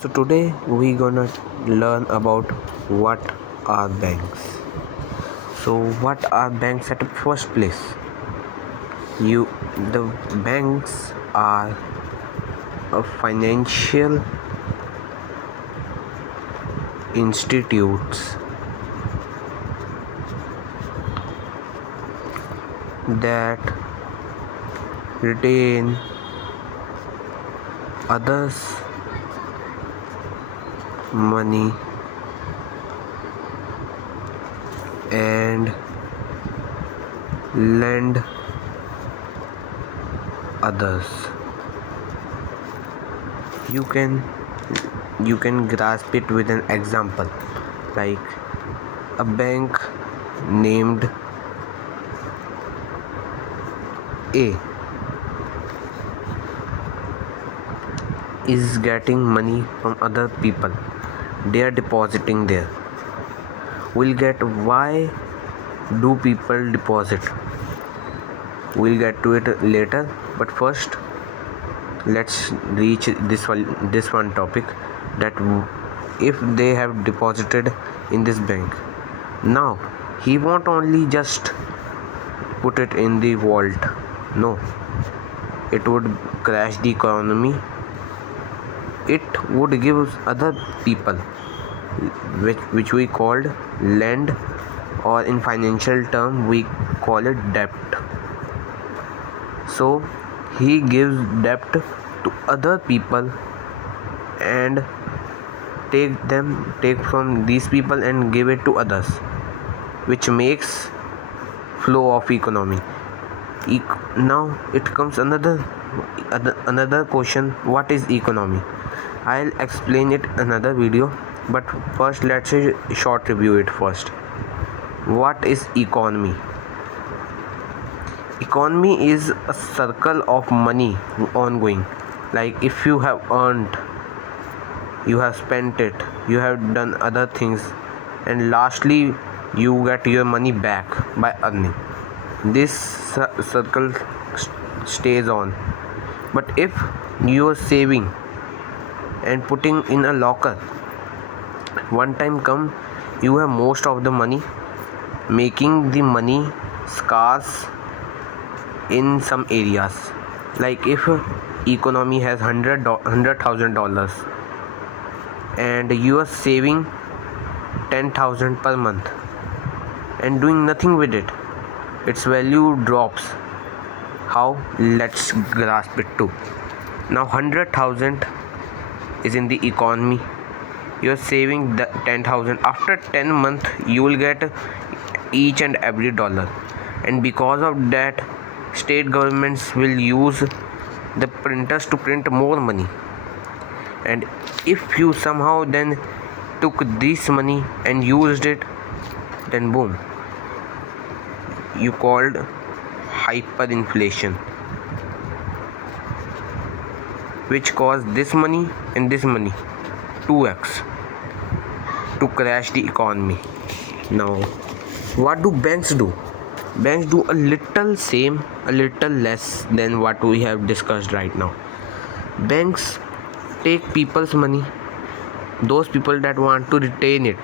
So today we gonna learn about what are banks. So what are banks at the first place? The banks are a financial institutes that retain others' money and lend others. You can grasp it with an example like a bank named A is getting money from other people. They are depositing there. We'll get why do people deposit. We'll get to it later, but first let's reach this one topic, that if they have deposited in this bank, now he won't only just put it in the vault. No, it would crash the economy. It would give other people, which we called lend, or in financial term we call it debt. So he gives debt to other people and take from these people and give it to others, which makes flow of economy. Now it comes another question, what is economy? I'll explain it another video, but first let's say short review it first. What is economy? Economy is a circle of money ongoing. Like if you have earned, you have spent it, you have done other things, and lastly you get your money back by earning. This circle stays on. But if you are saving and putting in a locker, one time come you have most of the money, making the money scarce in some areas. Like if economy has $100,000 and you are saving 10,000 per month and doing nothing with it, its value drops. How? Let's grasp it too. Now 100,000 is in the economy. You are saving the 10,000. After 10 months you will get each and every dollar, and because of that state governments will use the printers to print more money. And if you somehow then took this money and used it, then boom, you called hyperinflation, which caused this money and this money 2x to crash the economy. Now what do banks do? Banks do a little same, a little less than what we have discussed right now. Banks take people's money, those people that want to retain it.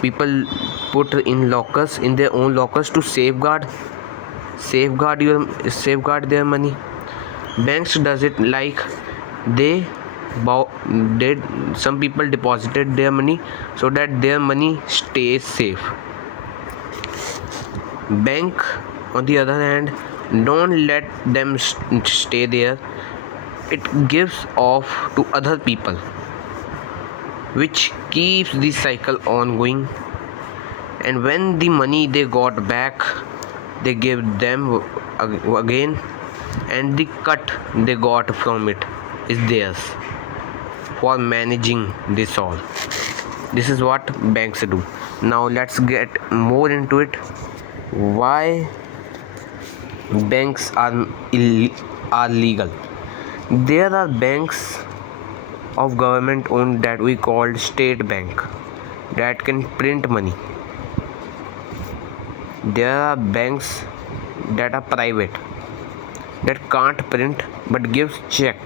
People put in lockers, in their own lockers, to safeguard their money. Banks does it like some people deposited their money so that their money stays safe. Bank on the other hand don't let them stay there. It gives off to other people, which keeps the cycle ongoing. And when the money they got back, they give them again, and the cut they got from it is theirs for managing this all. This is what banks do. Now let's get more into it. Why banks are legal? There are banks of government owned that we call state bank that can print money. There are banks that are private that can't print but gives check.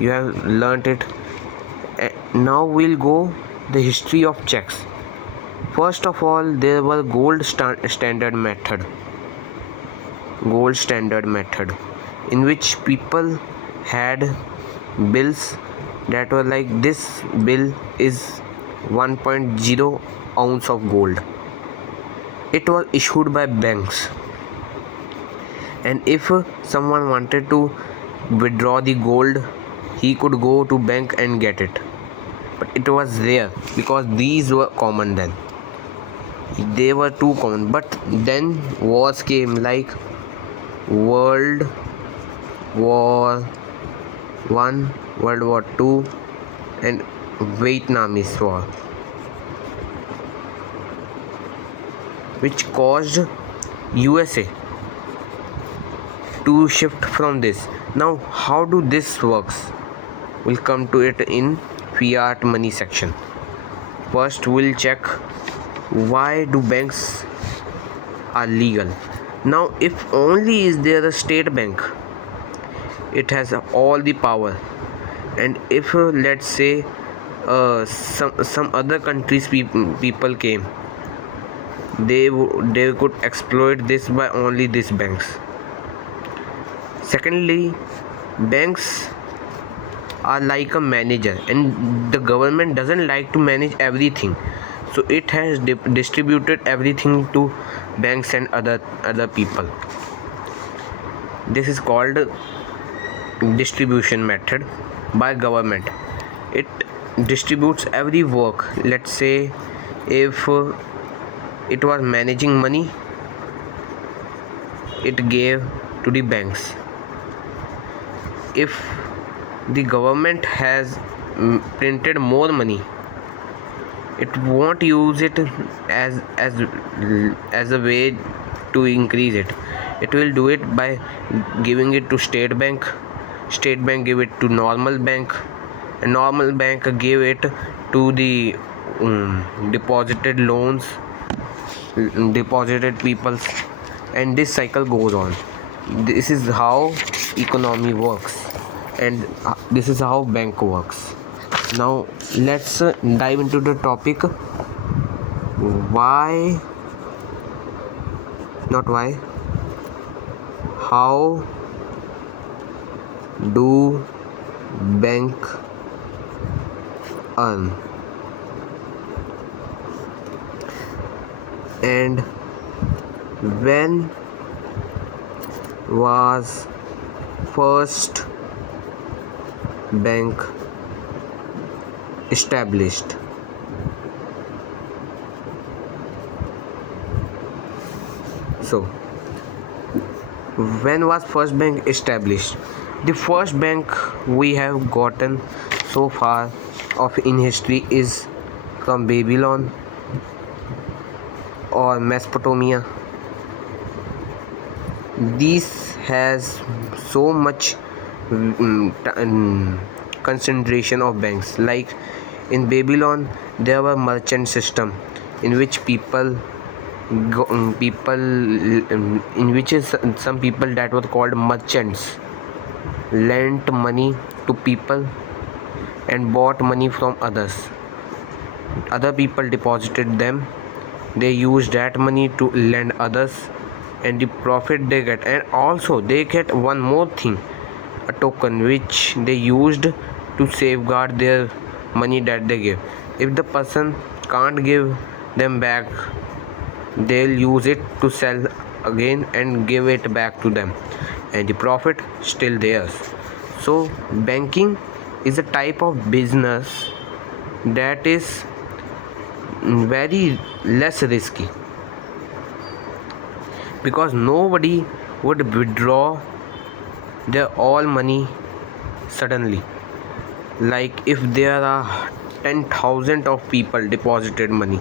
You have learnt it. Now we'll go the history of checks. First of all, there was gold standard method, in which people had bills that were like, this bill is 1.0 ounce of gold. It was issued by banks, and if someone wanted to withdraw the gold, he could go to bank and get it. But it was rare because these were common then. They were too common. But then wars came, like World War One, World War Two, and Vietnamese War, which caused USA to shift from this. Now, how do this works? We'll come to it in fiat money section. First, we'll check why do banks are legal. Now, if only is there a state bank, it has all the power. And if let's say some other countries people came, they could exploit this by only these banks. Secondly, banks are like a manager, and the government doesn't like to manage everything, so it has distributed everything to banks and other people. This is called distribution method by government. It distributes every work. Let's say if it was managing money, it gave to the banks. If the government has printed more money, it won't use it as a way to increase it. It will do it by giving it to state bank give it to normal bank, and normal bank give it to the deposited loans, deposited people, and this cycle goes on. This is how economy works, and this is how bank works. Now let's dive into the topic, how do bank earn, and when was first bank established? So, when was first bank established? The first bank we have gotten so far of in history is from Babylon or Mesopotamia. This has so much concentration of banks. Like in Babylon, there were merchant system in which some people that were called merchants lent money to people and bought money from others. Other people deposited them. They used that money to lend others, and the profit they get, and also they get one more thing, a token which they used to safeguard their money that they give. If the person can't give them back, they'll use it to sell again and give it back to them, and the profit still theirs. So banking is a type of business that is very less risky, because nobody would withdraw their all money suddenly. Like if there are 10,000 of people deposited money,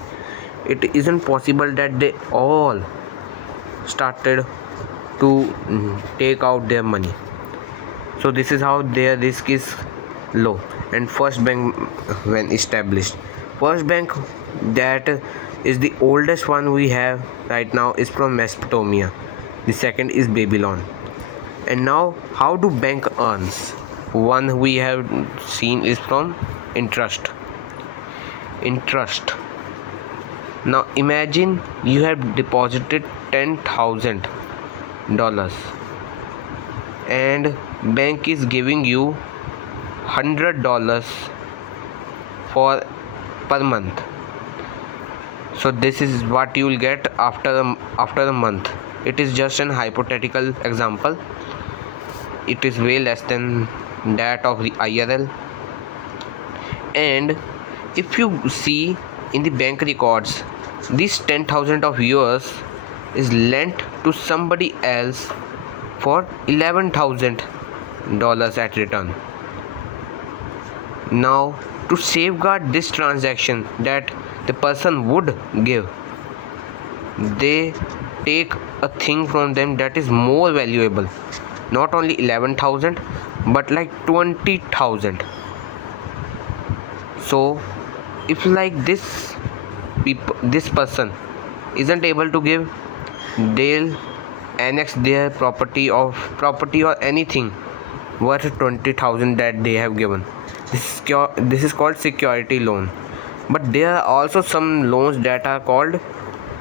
it isn't possible that they all started to take out their money. So this is how their risk is low. And first bank when established, first bank that is the oldest one we have right now is from Mesopotamia. The second is Babylon. And now, how do bank earns? one we have seen is from interest. Now imagine you have deposited $10,000 and bank is giving you $100 for per month. So this is what you will get after a month. It is just an hypothetical example. It is way less than that of the IRL. And if you see in the bank records, this 10,000 of yours is lent to somebody else for $11,000 at return. Now to safeguard this transaction that the person would give, they take a thing from them that is more valuable, not only 11,000 but like 20,000. So if like this person isn't able to give, they'll annex their property or anything worth 20,000 that they have given. This is called security loan. But there are also some loans that are called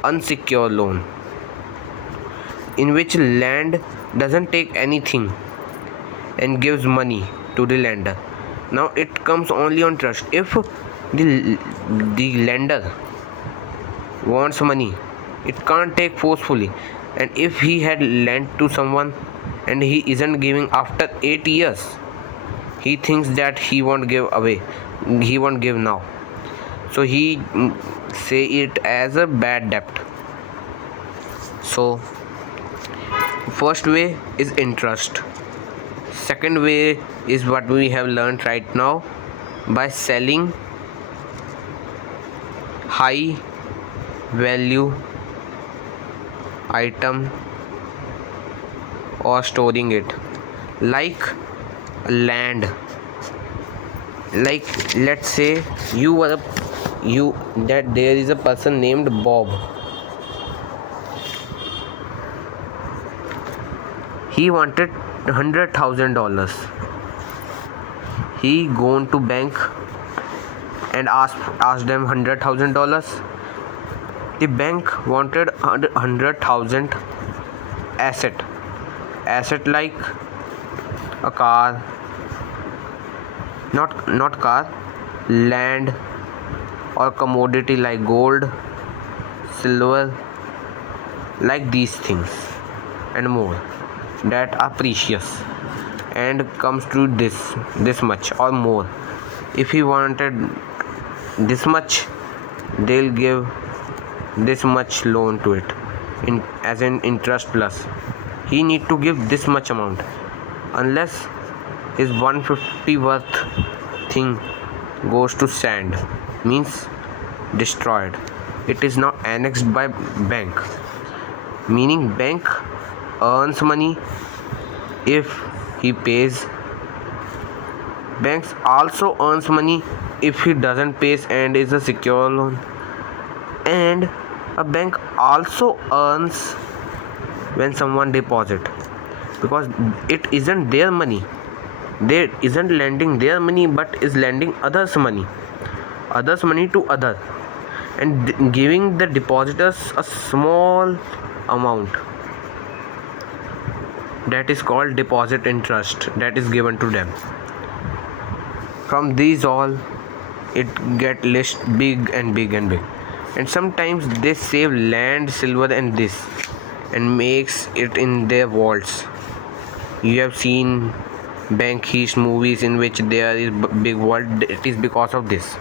unsecured loan, in which land doesn't take anything and gives money to the lender. Now it comes only on trust. If the lender wants money, it can't take forcefully. And if he had lent to someone and he isn't giving after 8 years, he thinks that he won't give now. So he say it as a bad debt. So first way is interest. Second way is what we have learned right now, by selling high value item or storing it, like land. Like let's say that there is a person named Bob. He wanted $100,000. He gone to bank and asked them $100,000. The bank wanted 100,000 asset like a car, not car, land or commodity like gold, silver, like these things and more that are precious and comes to this much or more. If he wanted this much, they'll give this much loan to it as an interest plus. He need to give this much amount, unless his 150 worth thing goes to sand, means destroyed. It is now annexed by bank, meaning bank earns money if he pays. Banks also earns money if he doesn't pay and is a secure loan. And a bank also earns when someone deposit, because it isn't their money. They isn't lending their money but is lending others money to other, and giving the depositors a small amount. That is called deposit interest that is given to them. From these all, it get list big and big and big. And sometimes they save land, silver and this and makes it in their vaults. You have seen bank heist movies in which there is big vault. It is because of this.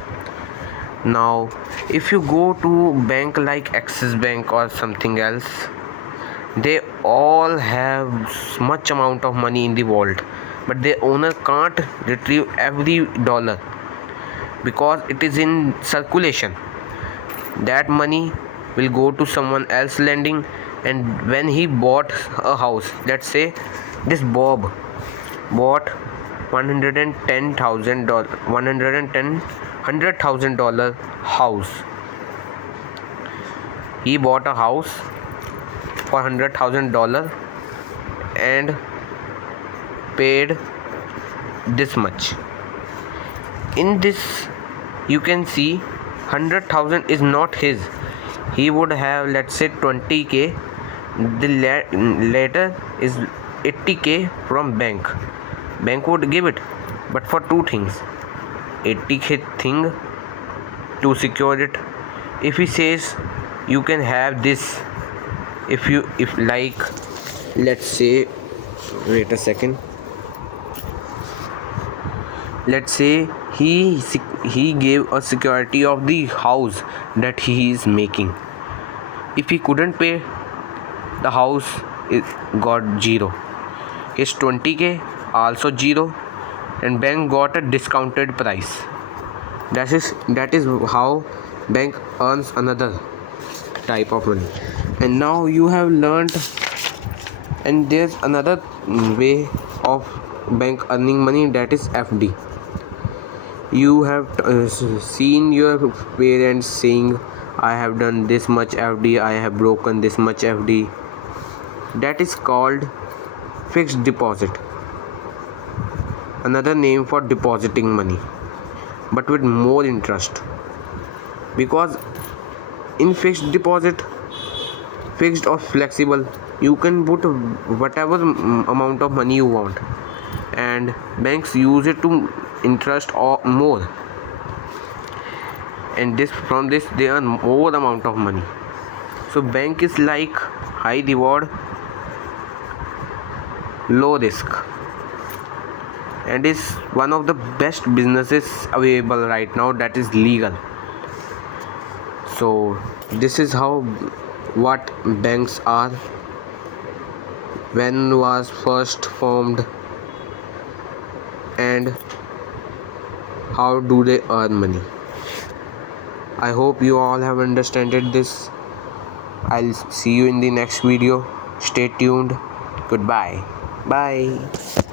Now if you go to bank like Axis Bank or something else, they all have much amount of money in the vault, but the owner can't retrieve every dollar because it is in circulation. That money will go to someone else lending, and when he bought a house, let's say this Bob bought $100,000 house. He bought a house for $100,000 and paid this much. In this you can see 100,000 is not his. He would have, let's say, 20k. The later is 80k from bank. Bank would give it, but for two things: 80k thing to secure it. If he says you can have this, if like, let's say, wait a second, let's say he gave a security of the house that he is making. If he couldn't pay, the house got zero, his 20k also zero, and bank got a discounted price. That is how bank earns another type of money. And now you have learned, and there's another way of bank earning money, that is FD. You have seen your parents saying, I have done this much FD, I have broken this much FD. That is called fixed deposit, another name for depositing money, but with more interest. Because in fixed deposit, fixed or flexible, you can put whatever amount of money you want, and banks use it to interest or more, and from this they earn more amount of money. So bank is like high reward, low risk, and is one of the best businesses available right now that is legal. So this is how what banks are, when was first formed, and how do they earn money. I hope you all have understood this. I'll see you in the next video. Stay tuned. Goodbye. Bye.